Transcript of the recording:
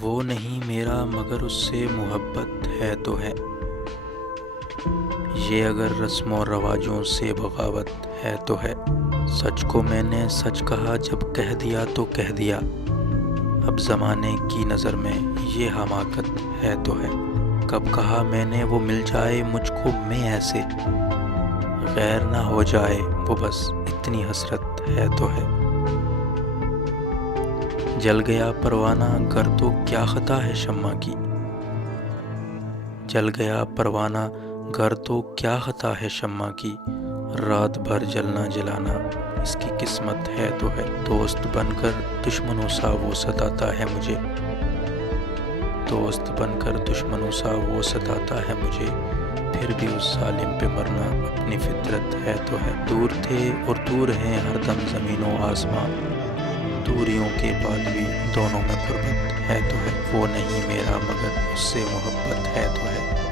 وہ نہیں میرا مگر اس سے محبت ہے تو ہے، یہ اگر رسم و رواجوں سے بغاوت ہے تو ہے۔ سچ کو میں نے سچ کہا جب کہہ دیا تو کہہ دیا، اب زمانے کی نظر میں یہ حماقت ہے تو ہے۔ کب کہا میں نے وہ مل جائے مجھ کو میں ایسے، غیر نہ ہو جائے وہ بس اتنی حسرت ہے تو ہے۔ جل گیا پروانہ گر تو کیا خطا ہے شمع کی، جل گیا پروانہ گر تو کیا خطا ہے شمع کی، رات بھر جلنا جلانا اس کی قسمت ہے تو ہے۔ دوست بن کر دشمنوں سا وہ ستاتا ہے مجھے، دوست بن کر دشمنوں سا وہ ستاتا ہے مجھے، پھر بھی اس ظالم پہ مرنا اپنی فطرت ہے تو ہے۔ دور تھے اور دور ہیں ہر دم زمین و آسماں، دوریوں کے بعد بھی دونوں میں قربت ہے تو ہے۔ وہ نہیں میرا مگر اس سے محبت ہے تو ہے۔